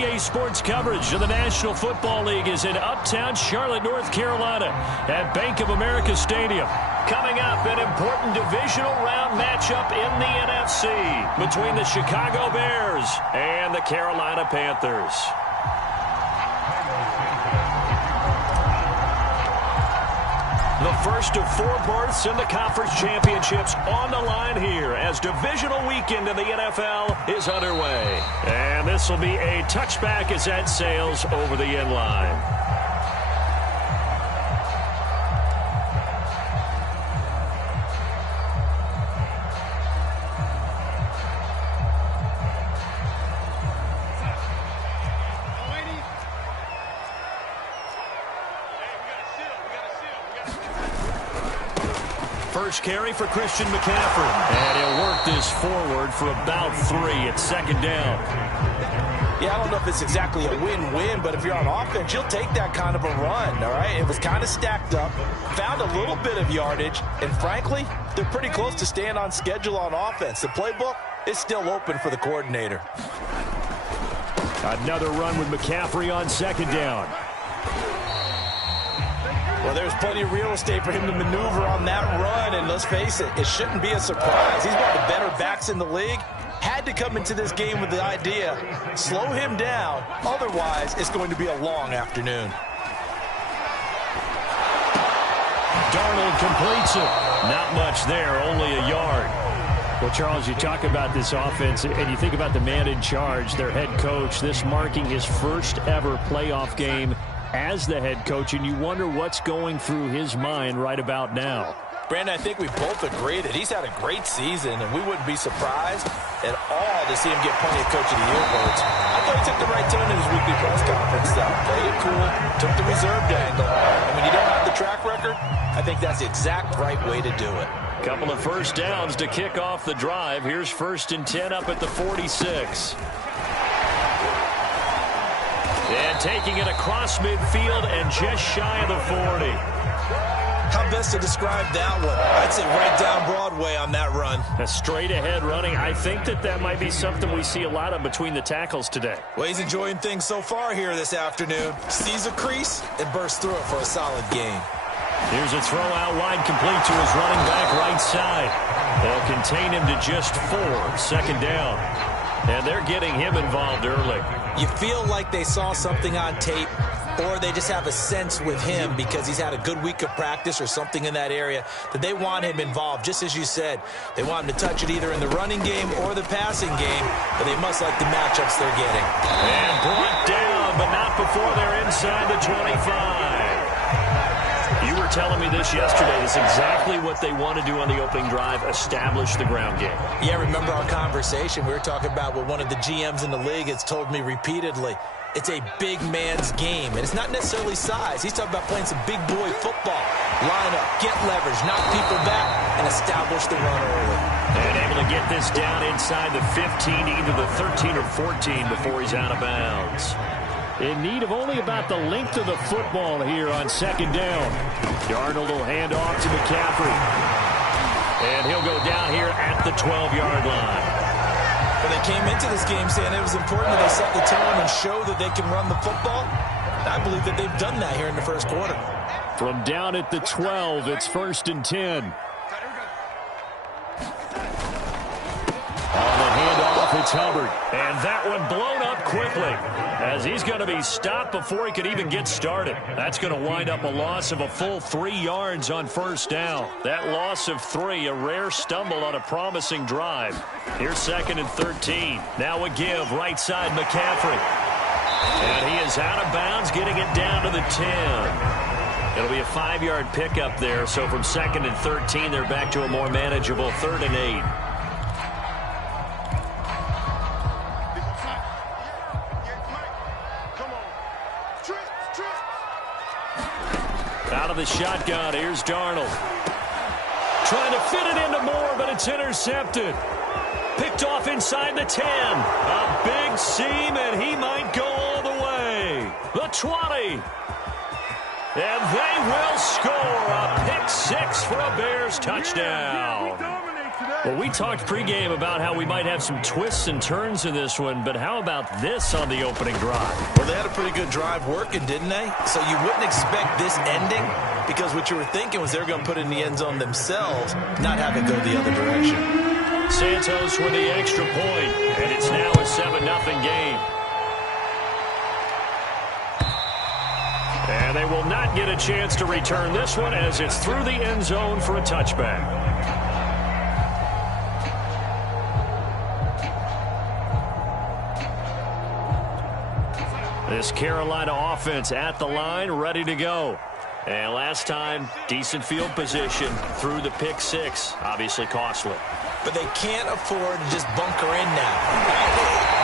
PA Sports coverage of the National Football League is in uptown Charlotte, North Carolina at Bank of America Stadium. Coming up, an important divisional round matchup in the NFC between the Chicago Bears and the Carolina Panthers. The first of 4 berths in the conference championships on the line here as divisional weekend in the NFL is underway. And this will be a touchback as that sails over the end line. First carry for Christian McCaffrey. And he'll work this forward for about 3. It's second down. Yeah, I don't know if it's exactly a win-win, but if you're on offense, you'll take that kind of a run, all right? It was kind of stacked up, found a little bit of yardage, and frankly, they're pretty close to staying on schedule on offense. The playbook is still open for the coordinator. Another run with McCaffrey on second down. Well, there's plenty of real estate for him to maneuver on that run, and let's face it, it shouldn't be a surprise. He's one of the better backs in the league. Had to come into this game with the idea, slow him down, otherwise it's going to be a long afternoon. Darnold completes it. Not much there, only a yard. Well, Charles, you talk about this offense, and you think about the man in charge, their head coach, this marking his first ever playoff game as the head coach, and you wonder what's going through his mind right about now. Brandon, I think we both agree that he's had a great season, and we wouldn't be surprised at all to see him get plenty of Coach of the Year votes. I thought he took the right tone in his weekly press conference, though. Played it cool, took the reserved angle. And when you don't have the track record, I think that's the exact right way to do it. Couple of first downs to kick off the drive. Here's 1st and 10 up at the 46. And taking it across midfield and just shy of the 40. How best to describe that one? I'd say right down Broadway on that run. A straight ahead running. I think that might be something we see a lot of between the tackles today. Well, he's enjoying things so far here this afternoon. Sees a crease and bursts through it for a solid gain. Here's a throw out wide complete to his running back right side. They'll contain him to just 4. Second down. And they're getting him involved early. You feel like they saw something on tape, or they just have a sense with him because he's had a good week of practice or something in that area that they want him involved. Just as you said, they want him to touch it either in the running game or the passing game, but they must like the matchups they're getting. And brought down, but not before they're inside the 25. You were telling me this yesterday. It's exactly what they want to do on the opening drive, establish the ground game. Yeah, remember our conversation. We were talking about what one of the GMs in the league has told me repeatedly. It's a big man's game, and it's not necessarily size. He's talking about playing some big boy football. Line up, get leverage, knock people back, and establish the run early. And able to get this down inside the 15, either the 13 or 14 before he's out of bounds. In need of only about the length of the football here on second down. Darnold will hand off to McCaffrey. And he'll go down here at the 12-yard line. Well, they came into this game saying it was important that they set the tone and show that they can run the football. I believe that they've done that here in the first quarter. From down at the 12, it's 1st and 10. On the handoff, it's Hubbard. And that one blown up quickly as he's going to be stopped before he could even get started. That's going to wind up a loss of a full 3 yards on first down. That loss of 3, a rare stumble on a promising drive. Here's 2nd and 13. Now a give, right side McCaffrey. And he is out of bounds, getting it down to the 10. It'll be a 5-yard pickup there. So from 2nd and 13, they're back to a more manageable 3rd and 8. Out of the shotgun, here's Darnold. Trying to fit it into Moore, but it's intercepted. Picked off inside the 10. A big seam, and he might go all the way. The 20. And they will score a pick 6 for a Bears touchdown. Well, we talked pregame about how we might have some twists and turns in this one, but how about this on the opening drive? Well, they had a pretty good drive working, didn't they? So you wouldn't expect this ending because what you were thinking was they were going to put it in the end zone themselves, not have it go the other direction. Santos with the extra point, and it's now a 7-0 game. And they will not get a chance to return this one as it's through the end zone for a touchback. This Carolina offense at the line, ready to go. And last time, decent field position through the pick six. Obviously costly. But they can't afford to just bunker in now.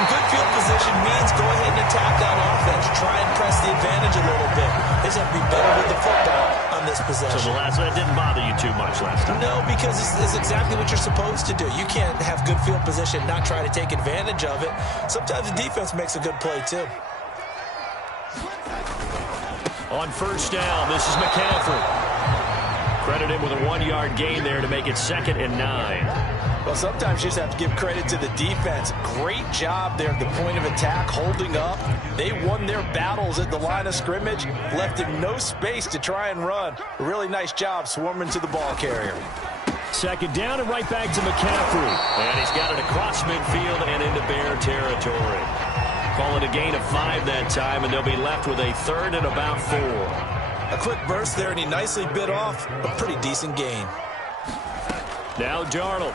Good field position means go ahead and attack that offense. Try and press the advantage a little bit. They just have to be better with the football on this possession. So that didn't bother you too much last time? No, because it's exactly what you're supposed to do. You can't have good field position, not try to take advantage of it. Sometimes the defense makes a good play, too. On first down, this is McCaffrey. Credit him with a 1-yard gain there to make it 2nd and 9. Well, sometimes you just have to give credit to the defense. Great job there at the point of attack, holding up. They won their battles at the line of scrimmage, left him no space to try and run. A really nice job swarming to the ball carrier. 2nd down and right back to McCaffrey. And he's got it across midfield and into Bear territory. Call it a gain of 5 that time, and they'll be left with a 3rd and about 4. A quick burst there, and he nicely bit off a pretty decent gain. Now Darnold.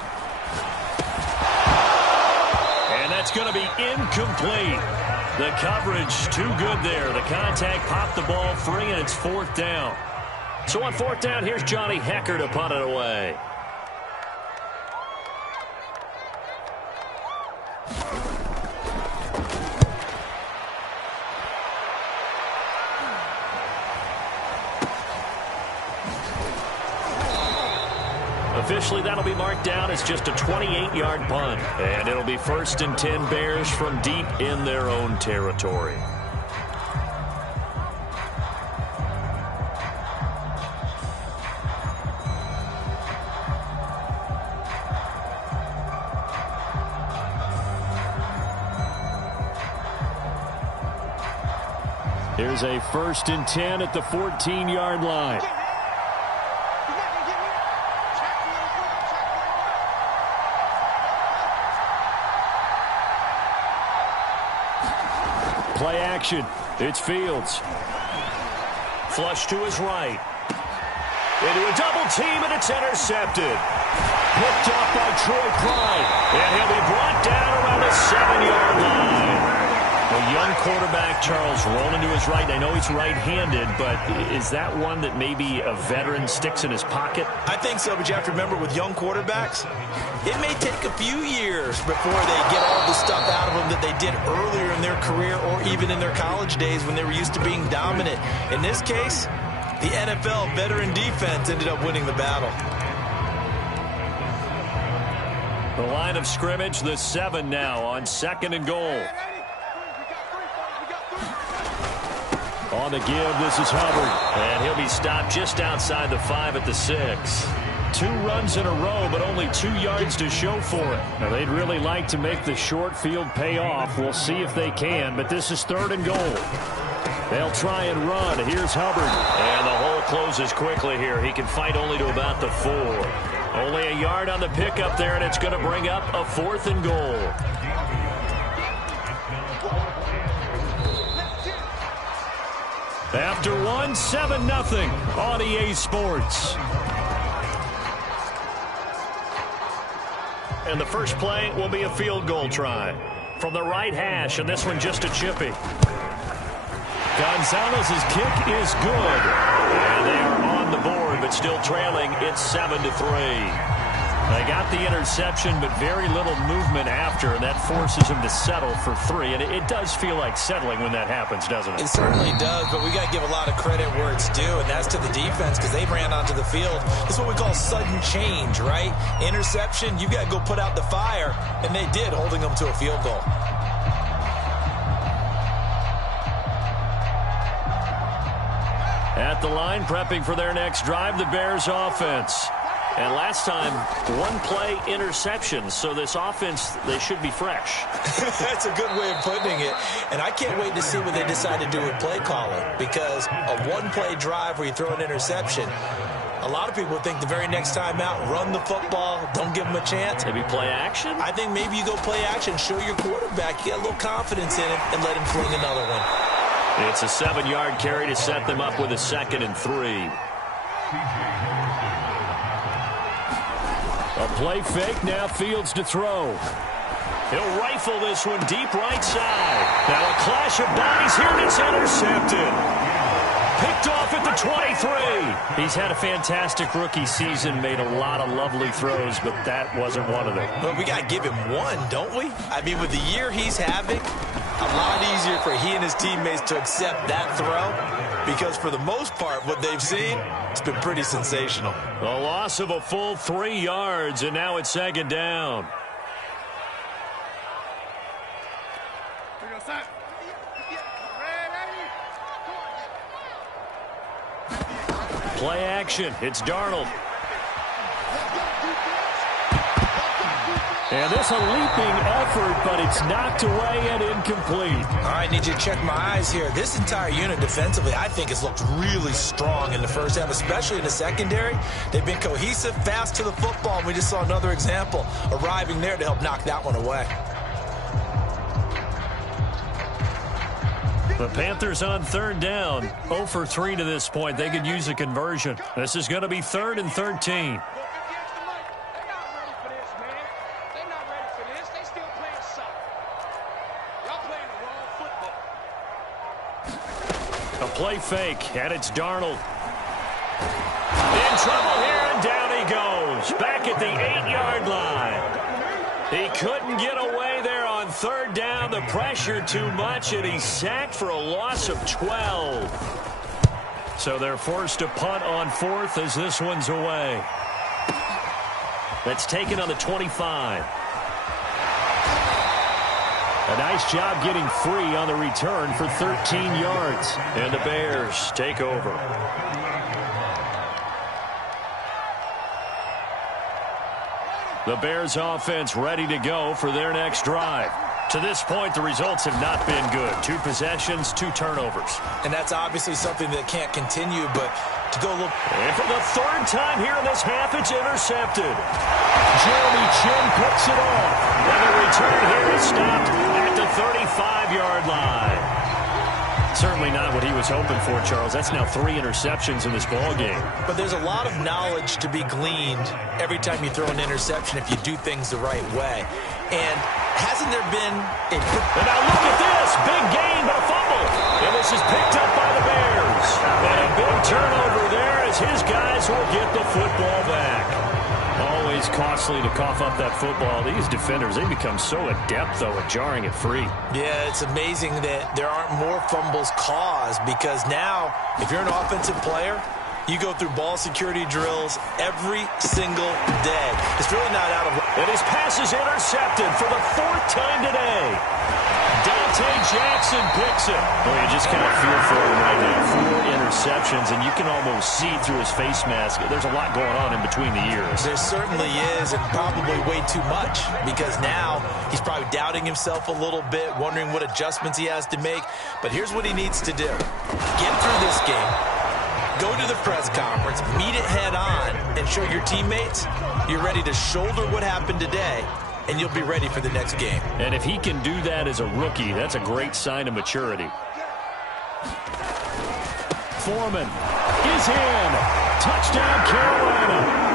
And that's going to be incomplete. The coverage too good there. The contact popped the ball free, and it's 4th down. So on 4th down, here's Johnny Hecker to punt it away. Officially, that'll be marked down as just a 28-yard punt. And it'll be 1st and 10 Bears from deep in their own territory. Here's a 1st and 10 at the 14-yard line. Play action. It's Fields. Flush to his right. Into a double team, and it's intercepted. Picked up by Troy Klein. And he'll be brought down around the 7-yard line. A young quarterback, Charles, rolling to his right. I know he's right-handed, but is that one that maybe a veteran sticks in his pocket? I think so, but you have to remember with young quarterbacks, it may take a few years before they get all the stuff out of them that they did earlier in their career or even in their college days when they were used to being dominant. In this case, the NFL veteran defense ended up winning the battle. The line of scrimmage, the 7 now on 2nd and goal. On the give, this is Hubbard. And he'll be stopped just outside the 5 at the 6. 2 runs in a row, but only 2 yards to show for it. Now, they'd really like to make the short field pay off. We'll see if they can, but this is 3rd and goal. They'll try and run. Here's Hubbard. And the hole closes quickly here. He can fight only to about the 4. Only a yard on the pickup there, and it's going to bring up a 4th and goal. After 1, 7-0 on EA Sports. And the first play will be a field goal try from the right hash, and this one just a chippy. Gonzalez's kick is good. And they are on the board, but still trailing. It's 7-3. They got the interception, but very little movement after, and that forces him to settle for 3. And it does feel like settling when that happens, doesn't it? It certainly does, but we got to give a lot of credit where it's due, and that's to the defense because they ran onto the field. This is what we call sudden change, right? Interception, you got to go put out the fire, and they did, holding them to a field goal. At the line, prepping for their next drive, the Bears offense. And last time, one-play interception. So this offense, they should be fresh. That's a good way of putting it. And I can't wait to see what they decide to do with play calling. Because a one-play drive where you throw an interception, a lot of people think the very next time out, run the football, don't give them a chance. Maybe play action? I think maybe you go play action, show your quarterback, you get a little confidence in him, and let him fling another one. It's a 7-yard carry to set them up with a 2nd and 3. A play fake, now Fields to throw. He'll rifle this one deep right side. Now a clash of bodies here, and it's intercepted. Picked off at the 23. He's had a fantastic rookie season, made a lot of lovely throws, but that wasn't one of them. Well, we got to give him one, don't we? I mean, with the year he's having, a lot easier for he and his teammates to accept that throw, because for the most part, what they've seen, it's been pretty sensational. A loss of a full 3 yards, and now it's 2nd down. Play action. It's Darnold. And this a leaping effort, but it's knocked away and incomplete. All right, need you to check my eyes here. This entire unit defensively, I think, has looked really strong in the first half, especially in the secondary. They've been cohesive, fast to the football, and we just saw another example arriving there to help knock that one away. The Panthers on 3rd down, 0 for 3 to this point. They could use a conversion. This is going to be 3rd and 13. A play fake, and it's Darnold. In trouble here, and down he goes. Back at the 8-yard line. He couldn't get away there on 3rd down. The pressure too much, and he's sacked for a loss of 12. So they're forced to punt on 4th as this one's away. That's taken on the 25. A nice job getting free on the return for 13 yards. And the Bears take over. The Bears offense ready to go for their next drive. To this point, the results have not been good. 2 possessions, 2 turnovers. And that's obviously something that can't continue, but to go look. And for the 3rd time here in this half, it's intercepted. Jeremy Chin picks it off. And the return here is stopped at the 35-yard line. Certainly not what he was hoping for, Charles. That's now 3 interceptions in this ball game. But there's a lot of knowledge to be gleaned every time you throw an interception if you do things the right way. And hasn't there been a... And now look at this. Big gain, but a fumble. And this is picked up by the Bears. And a big turnover there as his guys will get the football back. Always costly to cough up that football. These defenders, they become so adept, though, at jarring it free. Yeah, it's amazing that there aren't more fumbles caused, because now, if you're an offensive player, you go through ball security drills every single day. It's really not out of... And his pass is intercepted for the 4th time today. Dante Jackson picks it. Well, you just kind of feel for him right now. 4 interceptions, and you can almost see through his face mask. There's a lot going on in between the ears. There certainly is, and probably way too much, because now he's probably doubting himself a little bit, wondering what adjustments he has to make. But here's what he needs to do. Get through this game. Go to the press conference, meet it head on, and show your teammates you're ready to shoulder what happened today, and you'll be ready for the next game. And if he can do that as a rookie, that's a great sign of maturity. Foreman is in. Touchdown, Carolina.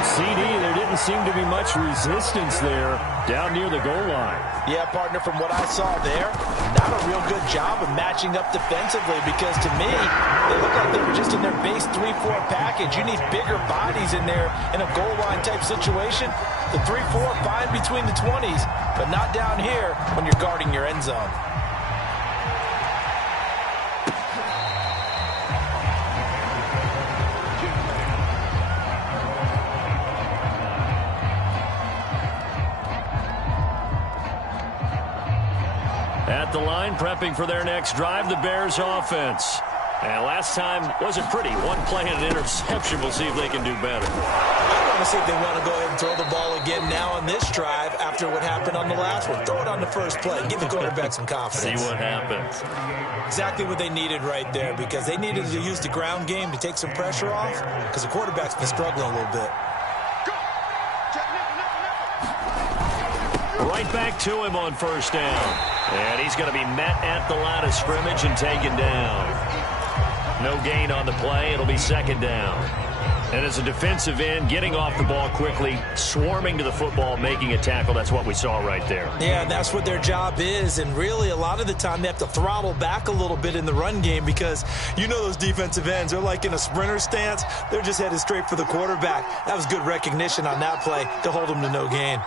CD, there didn't seem to be much resistance there down near the goal line. Yeah, partner, from what I saw there, not a real good job of matching up defensively, because to me, they look like they were just in their base 3-4 package. You need bigger bodies in there in a goal line type situation. The 3-4, fine between the 20s, but not down here when you're guarding your end zone. At the line, prepping for their next drive, the Bears offense. And last time wasn't pretty. One play and an interception. We'll see if they can do better. I want to see if they want to go ahead and throw the ball again now on this drive after what happened on the last one. Throw it on the first play. Give the quarterback some confidence. See what happens. Exactly what they needed right there, because they needed to use the ground game to take some pressure off, because the quarterback's been struggling a little bit. Right back to him on first down. And he's going to be met at the line of scrimmage and taken down. No gain on the play. It'll be second down. And as a defensive end, getting off the ball quickly, swarming to the football, making a tackle, that's what we saw right there. Yeah, and that's what their job is. And really, a lot of the time, they have to throttle back a little bit in the run game, because you know those defensive ends, they're like in a sprinter stance. They're just headed straight for the quarterback. That was good recognition on that play to hold them to no gain.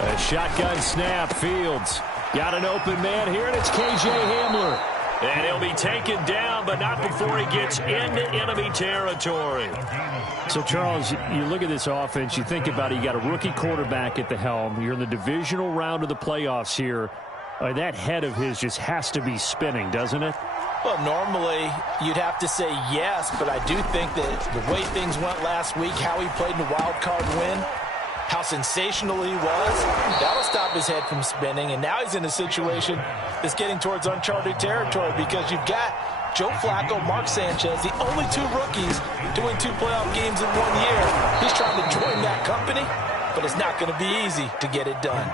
A shotgun snap. Fields got an open man here, and it's K.J. Hamler. And he'll be taken down, but not before he gets into enemy territory. So, Charles, you look at this offense, you think about it, you got a rookie quarterback at the helm. You're in the divisional round of the playoffs here. That head of his just has to be spinning, doesn't it? Well, normally you'd have to say yes, but I do think that the way things went last week, how he played in the wild card win, how sensational he was, that'll stop his head from spinning. And now he's in a situation that's getting towards uncharted territory, because you've got Joe Flacco, Mark Sanchez, the only two rookies doing 2 playoff games in 1 year. He's trying to join that company, but it's not going to be easy to get it done.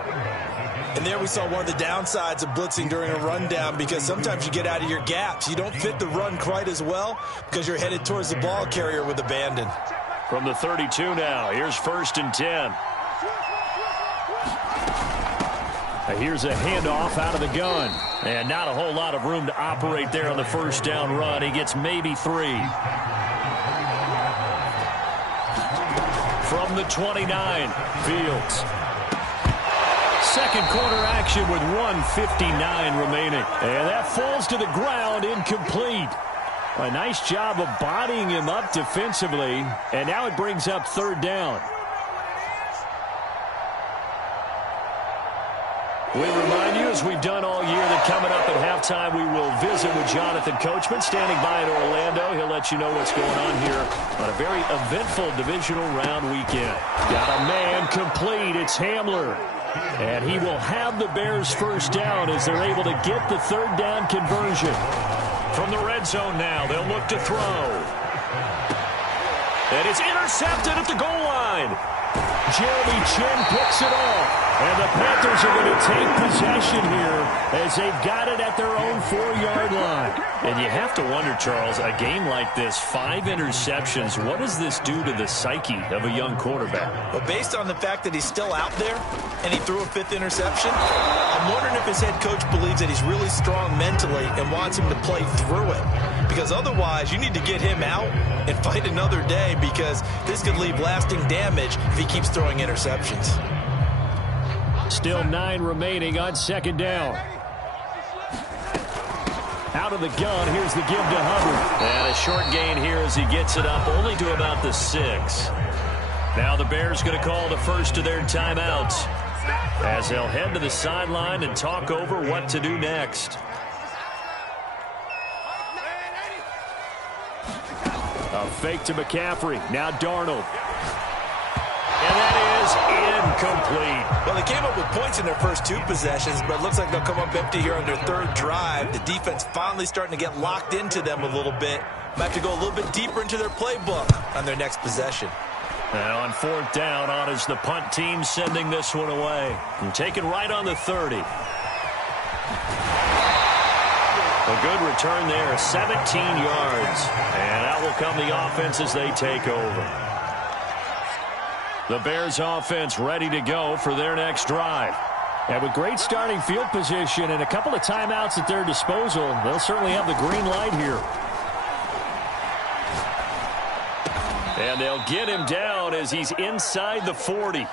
And there we saw one of the downsides of blitzing during a rundown, because sometimes you get out of your gaps. You don't fit the run quite as well because you're headed towards the ball carrier with abandon. From the 32 now, here's 1st and 10. Here's a handoff out of the gun. And not a whole lot of room to operate there on the first down run. He gets maybe 3. From the 29, Fields. Second quarter action with 1:59 remaining. And that falls to the ground, incomplete. A nice job of bodying him up defensively. And now it brings up 3rd down. We remind you, as we've done all year, that coming up at halftime, we will visit with Jonathan Coachman, standing by in Orlando. He'll let you know what's going on here on a very eventful divisional round weekend. Got a man complete. It's Hamler. And he will have the Bears' first down as they're able to get the 3rd down conversion. From the red zone now, they'll look to throw. And it's intercepted at the goal line. Jeremy Chin picks it off. And the Panthers are going to take possession here as they've got it at their own 4-yard line. And you have to wonder, Charles, a game like this, 5 interceptions, what does this do to the psyche of a young quarterback? Well, based on the fact that he's still out there and he threw a 5th interception, I'm wondering if his head coach believes that he's really strong mentally and wants him to play through it. Because otherwise, you need to get him out and fight another day, because this could leave lasting damage if he keeps throwing interceptions. Still 9 remaining on 2nd down. Out of the gun, here's the give to Hubbard. And a short gain here as he gets it up only to about the 6. Now the Bears going to call the first of their timeouts as they'll head to the sideline and talk over what to do next. A fake to McCaffrey. Now Darnold. And that is incomplete. Well, they came up with points in their first 2 possessions, but it looks like they'll come up empty here on their 3rd drive. The defense finally starting to get locked into them a little bit. Might have to go a little bit deeper into their playbook on their next possession. And on 4th down, on is the punt team sending this one away. And taken right on the 30. A good return there, 17 yards. And out will come the offense as they take over. The Bears offense ready to go for their next drive. And with great starting field position and a couple of timeouts at their disposal, they'll certainly have the green light here. And they'll get him down as he's inside the 40.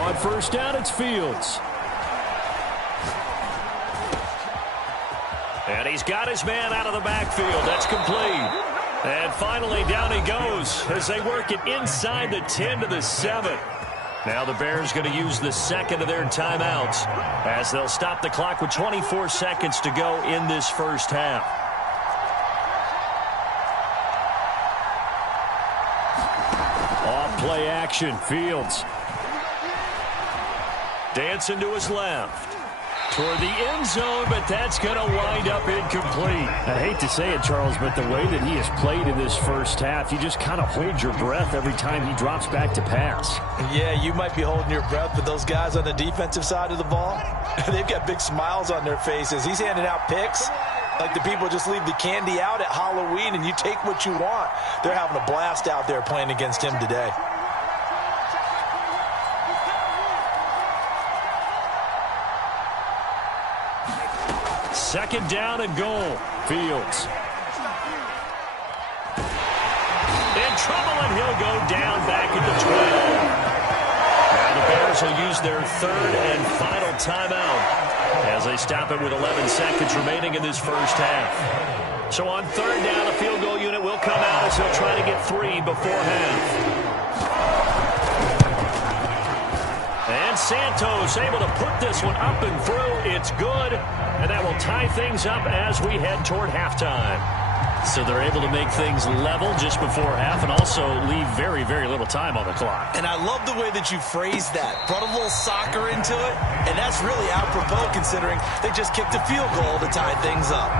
On 1st down, it's Fields. And he's got his man out of the backfield. That's complete. And finally, down he goes as they work it inside the 10 to the 7. Now the Bears going to use the second of their timeouts as they'll stop the clock with 24 seconds to go in this first half. Off play action, Fields. Dancing to his left. Toward the end zone, but that's going to wind up incomplete. I hate to say it, Charles, but the way that he has played in this first half, you just kind of hold your breath every time he drops back to pass. Yeah, you might be holding your breath, but those guys on the defensive side of the ball, they've got big smiles on their faces. He's handing out picks like the people just leave the candy out at Halloween and you take what you want. They're having a blast out there playing against him today. Second down and goal. Fields. In trouble, and he'll go down back at the 12. Now the Bears will use their third and final timeout as they stop it with 11 seconds remaining in this first half. So on third down, a field goal unit will come out as he'll try to get 3 before half. And Santos able to put this one up and through. It's good. And that will tie things up as we head toward halftime. So they're able to make things level just before half and also leave very, very little time on the clock. And I love the way that you phrased that. Brought a little soccer into it. And that's really apropos considering they just kicked a field goal to tie things up.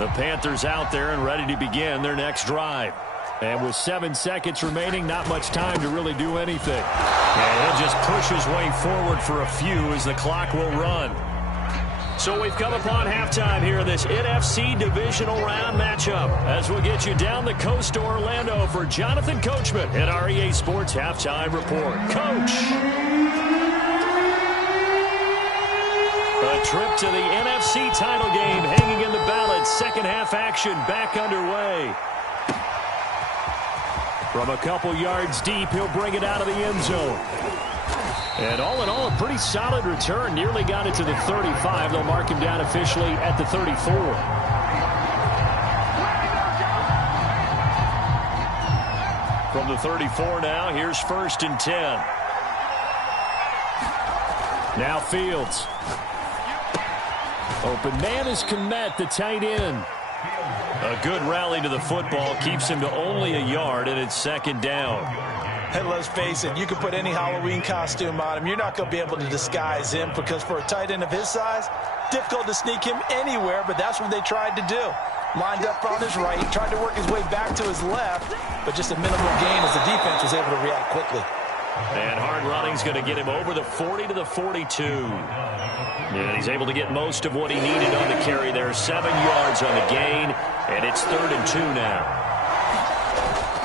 The Panthers out there and ready to begin their next drive. And with 7 seconds remaining, not much time to really do anything. And he'll just push his way forward for a few as the clock will run. So we've come upon halftime here in this NFC divisional round matchup as we'll get you down the coast to Orlando for Jonathan Coachman at our EA Sports Halftime Report. Coach! A trip to the NFC title game hanging in the balance. Second half action back underway. From a couple yards deep, he'll bring it out of the end zone. And all in all, a pretty solid return. Nearly got it to the 35. They'll mark him down officially at the 34. From the 34 now, here's 1st and 10. Now Fields. Open man is Kmet, the tight end. A good rally to the football keeps him to only a yard, and it's second down. And let's face it, you can put any Halloween costume on him. You're not going to be able to disguise him because for a tight end of his size, difficult to sneak him anywhere, but that's what they tried to do. Lined up on his right, tried to work his way back to his left, but just a minimal gain as the defense was able to react quickly. And hard running's going to get him over the 40 to the 42. And he's able to get most of what he needed on the carry there. 7 yards on the gain, and it's 3rd and 2 now.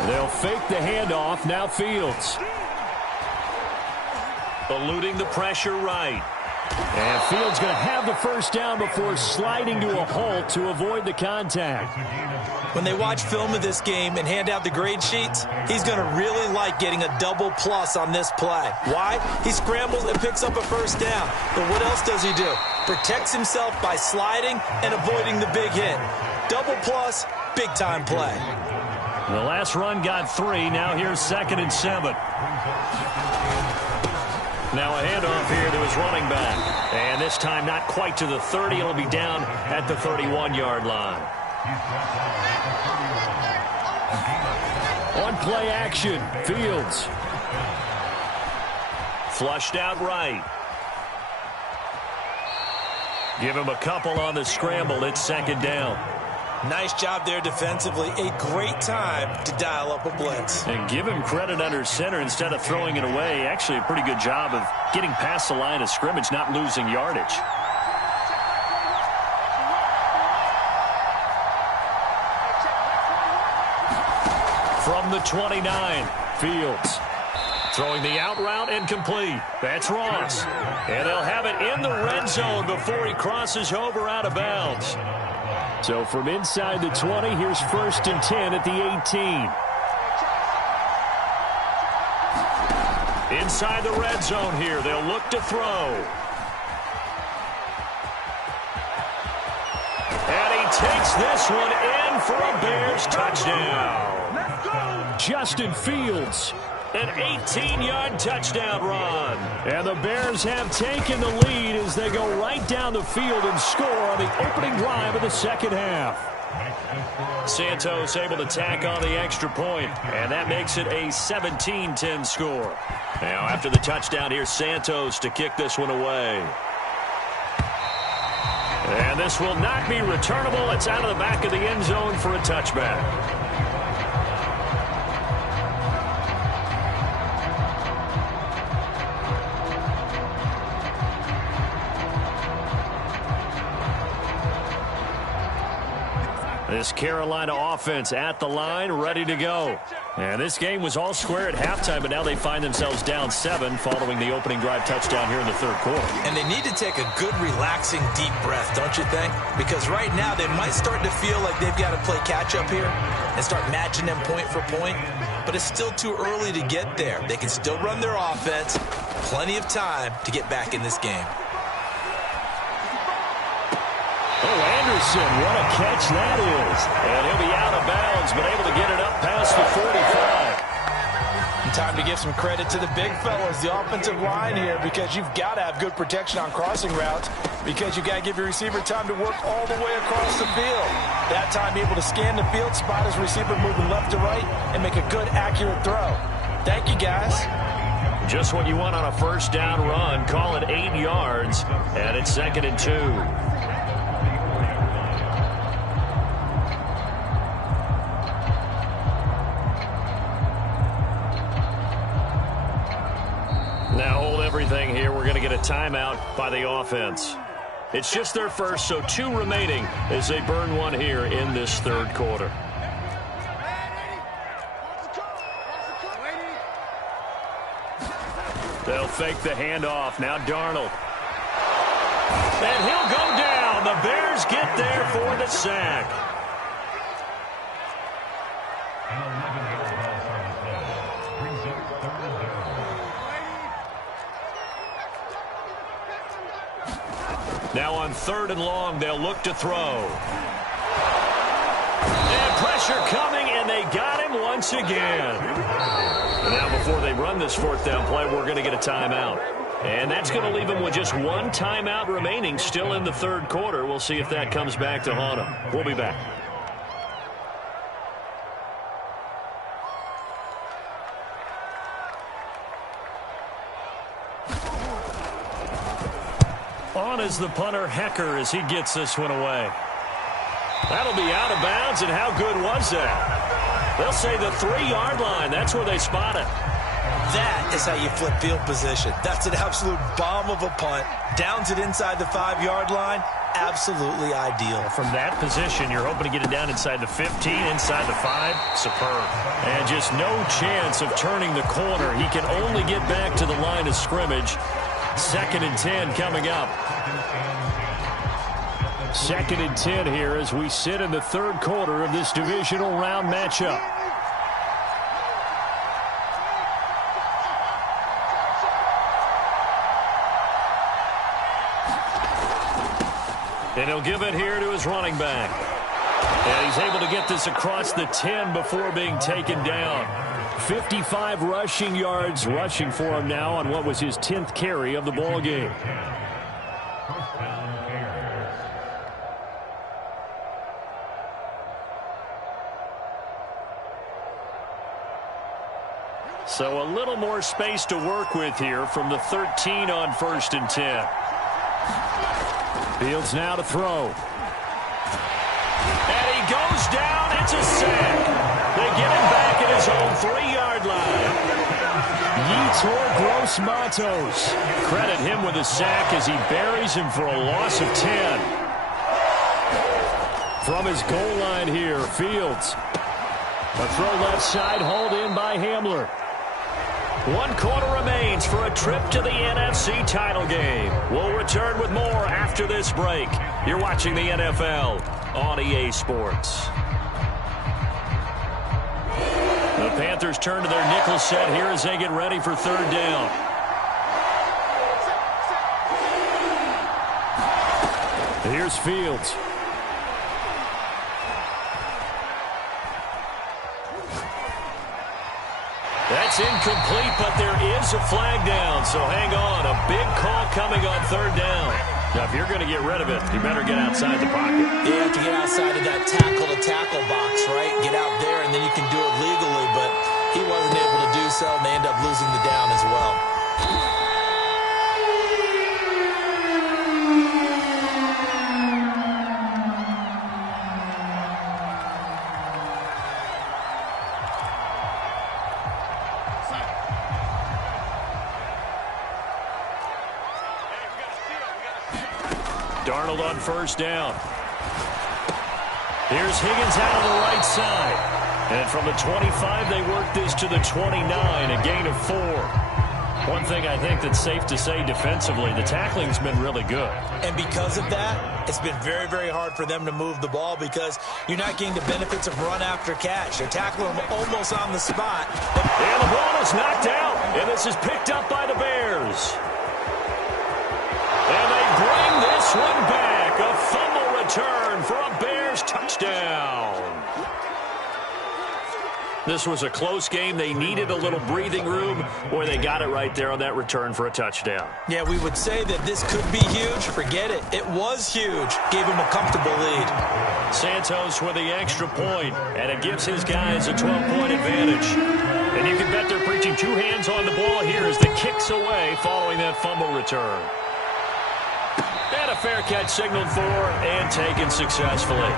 They'll fake the handoff. Now Fields. Eluding the pressure right. And Fields going to have the first down before sliding to a halt to avoid the contact. When they watch film of this game and hand out the grade sheets, he's going to really like getting a double plus on this play. Why? He scrambles and picks up a first down. But what else does he do? Protects himself by sliding and avoiding the big hit. Double plus, big-time play. The last run got 3. Now here's 2nd and 7. Now a handoff here to his running back. And this time not quite to the 30. It'll be down at the 31-yard line. On play action, Fields. Flushed out right. Give him a couple on the scramble. It's 2nd down. Nice job there defensively. A great time to dial up a blitz. And give him credit under center instead of throwing it away. Actually a pretty good job of getting past the line of scrimmage, not losing yardage. From the 29, Fields. Throwing the out route incomplete. That's Ross. And they'll have it in the red zone before he crosses over out of bounds. So from inside the 20, here's 1st and 10 at the 18. Inside the red zone here, they'll look to throw. takes this one in for a Bears touchdown. Let's go. Justin Fields. An 18-yard touchdown run. And the Bears have taken the lead as they go right down the field and score on the opening drive of the second half. Santos able to tack on the extra point, and that makes it a 17-10 score. Now, after the touchdown, here's Santos to kick this one away. And this will not be returnable. It's out of the back of the end zone for a touchback. This Carolina offense at the line, ready to go. And this game was all square at halftime, but now they find themselves down 7 following the opening drive touchdown here in the third quarter. And they need to take a good, relaxing, deep breath, don't you think? Because right now they might start to feel like they've got to play catch-up here and start matching them point for point. But it's still too early to get there. They can still run their offense. Plenty of time to get back in this game. Oh, Anderson, what a catch that is. And he'll be out of bounds, but able to get it up past the 45. And time to give some credit to the big fellas, the offensive line here, because you've got to have good protection on crossing routes, because you've got to give your receiver time to work all the way across the field. That time able to scan the field, spot his receiver moving left to right, and make a good, accurate throw. Thank you, guys. Just what you want on a first down run. Call it 8 yards, and it's 2nd and 2. Now hold everything here. We're going to get a timeout by the offense. It's just their first, so 2 remaining as they burn one here in this third quarter. They'll fake the handoff. Now Darnold. And he'll go down. The Bears get there for the sack. Now on 3rd and long, they'll look to throw. And pressure coming, and they got him once again. And now before they run this 4th down play, we're going to get a timeout. And that's going to leave them with just 1 timeout remaining still in the third quarter. We'll see if that comes back to haunt them. We'll be back. On is the punter, Hecker, as he gets this one away. That'll be out of bounds, and how good was that? They'll say the 3-yard line. That's where they spot it. That is how you flip field position. That's an absolute bomb of a punt. Downs it inside the 5-yard line. Absolutely ideal. From that position, you're hoping to get it down inside the 15, inside the 5. Superb. And just no chance of turning the corner. He can only get back to the line of scrimmage. 2nd and 10 coming up. 2nd and 10 here as we sit in the third quarter of this divisional round matchup. And he'll give it here to his running back. And he's able to get this across the 10 before being taken down. 55 rushing yards rushing for him now on what was his 10th carry of the ball game. So a little more space to work with here from the 13 on 1st and 10. Fields now to throw. And he goes down. It's a sack. They get him back at his own 3-yard line. Yetur Gross-Matos. Credit him with a sack as he buries him for a loss of 10. From his goal line here, Fields. A throw left side, hauled in by Hamler. 1 quarter remains for a trip to the NFC title game. We'll return with more after this break. You're watching the NFL on EA Sports. The Panthers turn to their nickel set here as they get ready for 3rd down. Here's Fields. That's incomplete, but there is a flag down, so hang on. A big call coming on third down. Now, if you're going to get rid of it, you better get outside the pocket. You have to get outside of that tackle-to-tackle box, right? Get out there, and then you can do it legally, but he wasn't able to do so, and they end up losing the down as well. Darnold on first down. Here's Higgins out on the right side. And from the 25, they work this to the 29, a gain of 4. One thing I think that's safe to say defensively, the tackling's been really good. And because of that, it's been very, very hard for them to move the ball because you're not getting the benefits of run after catch. They're tackling them almost on the spot. And the ball is knocked out, and this is picked up by the Bears. And they bring this one back. A fumble return for a Bears touchdown. This was a close game. They needed a little breathing room, or they got it right there on that return for a touchdown. Yeah, we would say that this could be huge. Forget it. It was huge. Gave him a comfortable lead. Santos with the extra point, and it gives his guys a 12-point advantage. And you can bet they're preaching 2 hands on the ball here as the kick's away following that fumble return. And a fair catch signaled for and taken successfully.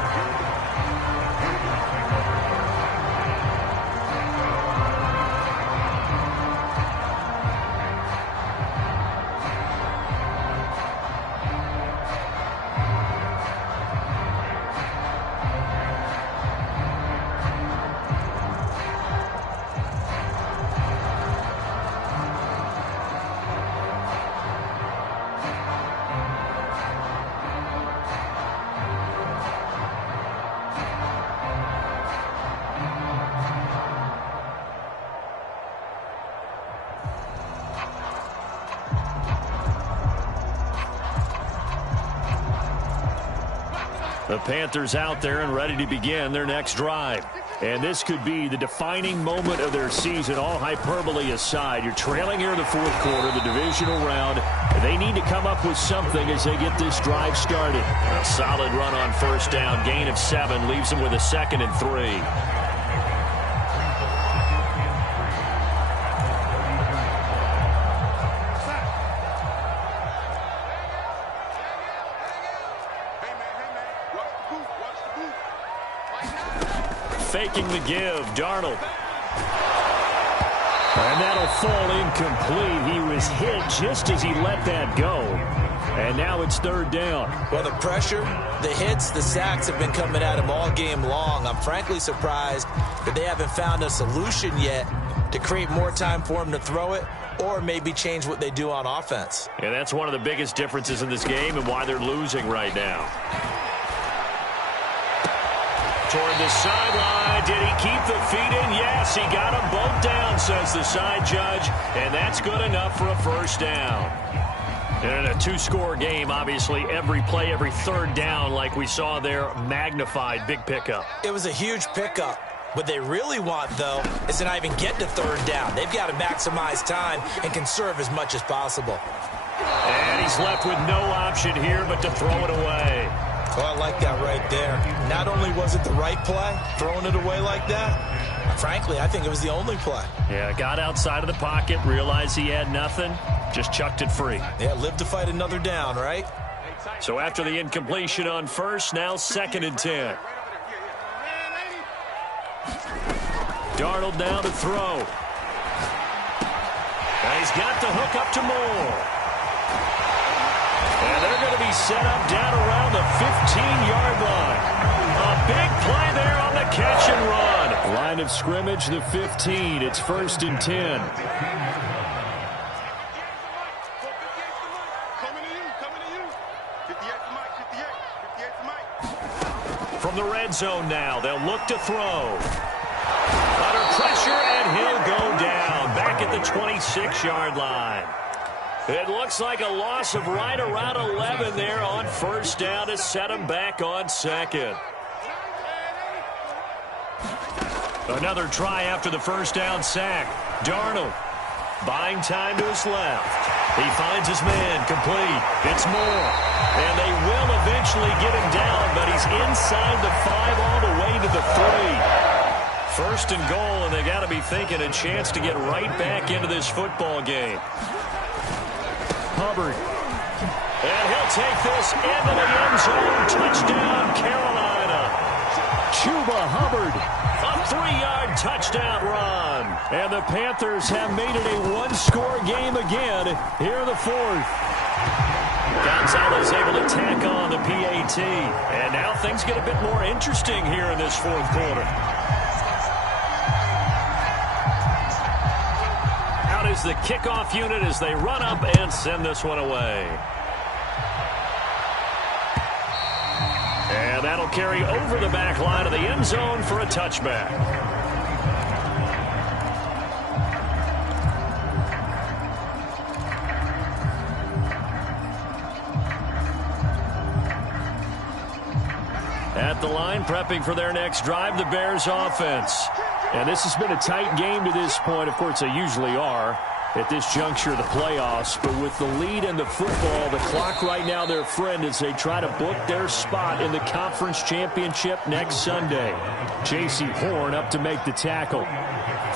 The Panthers out there and ready to begin their next drive. And this could be the defining moment of their season, all hyperbole aside. You're trailing here in the fourth quarter, the divisional round. They need to come up with something as they get this drive started. A solid run on first down, gain of 7, leaves them with a 2nd and 3. Faking the give, Darnold. And that'll fall incomplete. He was hit just as he let that go. And now it's third down. Well, the pressure, the hits, the sacks have been coming at him all game long. I'm frankly surprised that they haven't found a solution yet to create more time for him to throw it or maybe change what they do on offense. And that's one of the biggest differences in this game and why they're losing right now. Toward the sideline. Did he keep the feet in? Yes, he got them both down, says the side judge. And that's good enough for a first down. And in a 2-score game, obviously, every play, every third down, like we saw there, magnified, big pickup. It was a huge pickup. What they really want, though, is to not even get to third down. They've got to maximize time and conserve as much as possible. And he's left with no option here but to throw it away. Well, I like that right there. Not only was it the right play, throwing it away like that, frankly, I think it was the only play. Yeah, got outside of the pocket, realized he had nothing, just chucked it free. Yeah, live to fight another down, right? So after the incompletion on first, now 2nd and 10. Darnold down to throw. And he's got the hook up to Moore. And they're going to be set up down around the 15-yard line. A big play there on the catch and run. Line of scrimmage, the 15. It's 1st and 10. From the red zone now, they'll look to throw. Under pressure, and he'll go down. Back at the 26-yard line. It looks like a loss of right around 11 there on first down to set him back on 2nd. Another try after the first down sack. Darnold buying time to his left. He finds his man, complete. It's Moore. And they will eventually get him down, but he's inside the 5 all the way to the 3. First and goal, and they got to be thinking a chance to get right back into this football game. Hubbard. And he'll take this into the end zone. Touchdown, Carolina. Chuba Hubbard. A 3-yard touchdown run. And the Panthers have made it a one-score game again here in the 4th. Gonzalez able to tack on the PAT. And now things get a bit more interesting here in this 4th quarter. Out is the kickoff unit as they run up and send this one away. And that'll carry over the back line of the end zone for a touchback. At the line, prepping for their next drive, the Bears offense. And this has been a tight game to this point. Of course, they usually are at this juncture of the playoffs. But with the lead in the football, the clock right now their friend as they try to book their spot in the conference championship next Sunday. J.C. Horn up to make the tackle.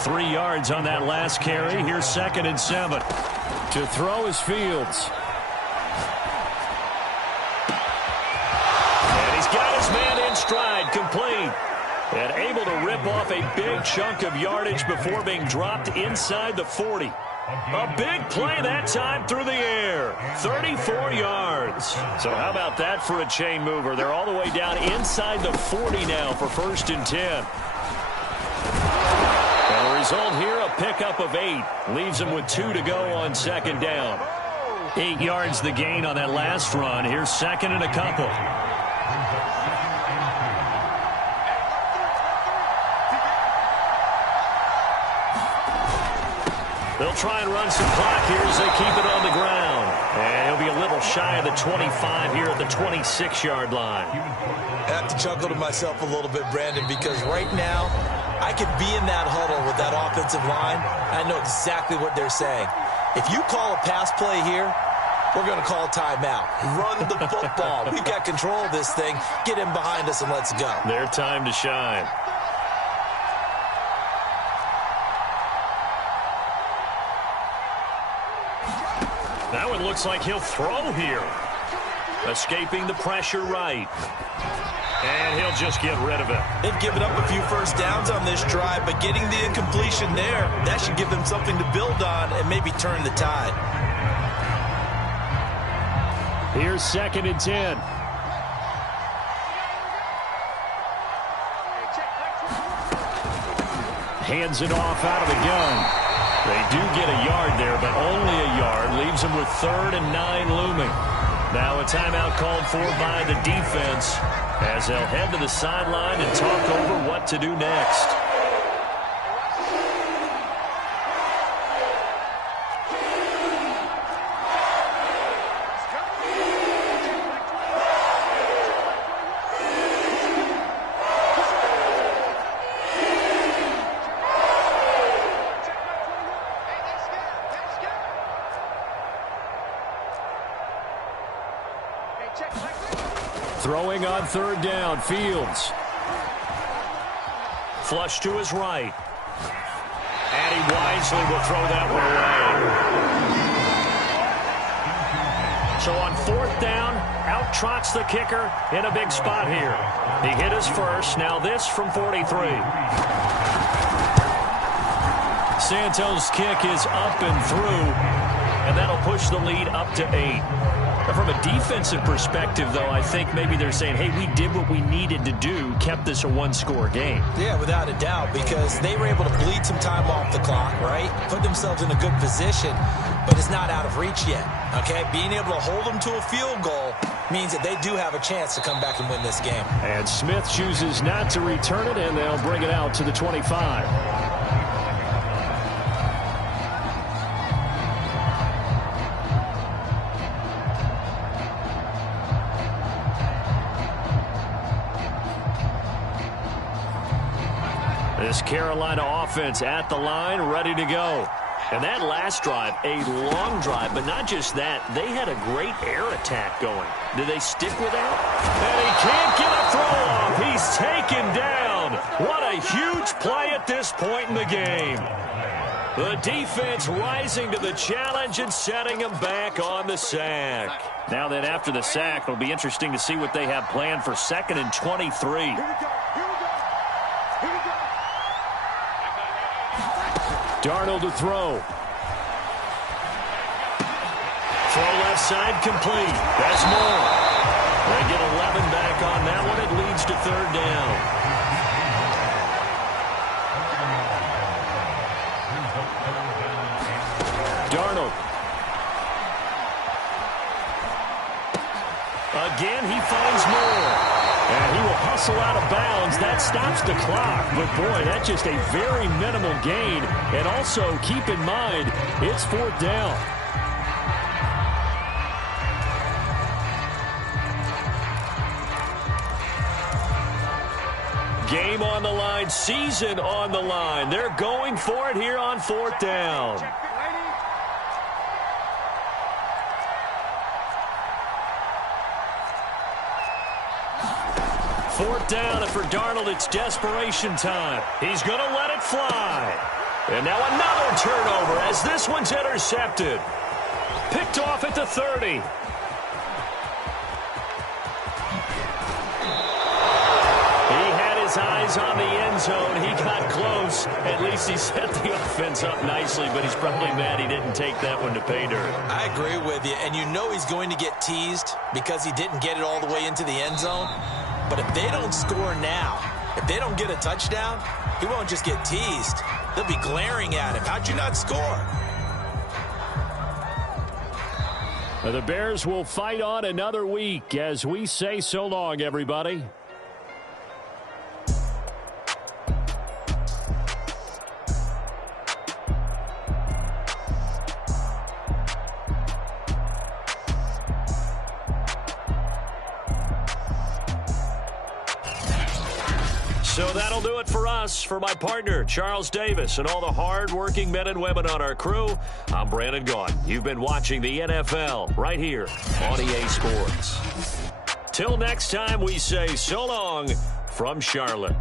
3 yards on that last carry. Here's 2nd and 7. To throw is Fields. And he's got his man in stride, complete. And able to rip off a big chunk of yardage before being dropped inside the 40. A big play that time through the air. 34 yards. So how about that for a chain mover? They're all the way down inside the 40 now for 1st and 10. And the result here, a pickup of 8. Leaves them with 2 to go on 2nd down. 8 yards the gain on that last run. Here's 2nd and a couple. They'll try and run some clock here as they keep it on the ground. And he'll be a little shy of the 25 here at the 26-yard line. I have to chuckle to myself a little bit, Brandon, because right now I could be in that huddle with that offensive line. I know exactly what they're saying. If you call a pass play here, we're going to call a timeout. Run the football. We've got control of this thing. Get him behind us and let's go. Their time to shine. That one looks like he'll throw here. Escaping the pressure right. And he'll just get rid of it. They've given up a few first downs on this drive, but getting the incompletion there, that should give them something to build on and maybe turn the tide. Here's 2nd and 10. Hands it off out of the gun. They do get a yard there, but only a yard. Leaves them with 3rd and 9 looming. Now a timeout called for by the defense as they'll head to the sideline and talk over what to do next. Throwing on 3rd down, Fields. Flush to his right. And he wisely will throw that one away. So on 4th down, out trots the kicker in a big spot here. He hit his first, now this from 43. Santos' kick is up and through, and that'll push the lead up to 8. From a defensive perspective, though, I think maybe they're saying, hey, we did what we needed to do, kept this a one-score game. Yeah, without a doubt, because they were able to bleed some time off the clock, right? Put themselves in a good position, but it's not out of reach yet, okay? Being able to hold them to a field goal means that they do have a chance to come back and win this game. And Smith chooses not to return it, and they'll bring it out to the 25. This Carolina offense at the line, ready to go. And that last drive, a long drive, but not just that. They had a great air attack going. Did they stick with that? And he can't get a throw off. He's taken down. What a huge play at this point in the game. The defense rising to the challenge and setting him back on the sack. Now then, after the sack, it'll be interesting to see what they have planned for 2nd and 23. Darnold to throw. Throw left side complete. That's more. They get 11 back on that one. It leads to 3rd down. Darnold. Again, he finds more. And he will hustle out of bounds. That stops the clock. But, boy, that's just a very minimal gain. And also, keep in mind, it's 4th down. Game on the line, season on the line. They're going for it here on 4th down. Fourth down, and for Darnold, it's desperation time. He's going to let it fly. And now another turnover as this one's intercepted. Picked off at the 30. He had his eyes on the end zone. He got close. At least he set the offense up nicely, but he's probably mad he didn't take that one to pay dirt. I agree with you, and you know he's going to get teased because he didn't get it all the way into the end zone. But if they don't score now, if they don't get a touchdown, he won't just get teased. They'll be glaring at him. How'd you not score? The Bears will fight on another week as we say so long, everybody. So that'll do it for us. For my partner, Charles Davis, and all the hard-working men and women on our crew, I'm Brandon Gaudin. You've been watching the NFL right here on EA Sports. Till next time, we say so long from Charlotte.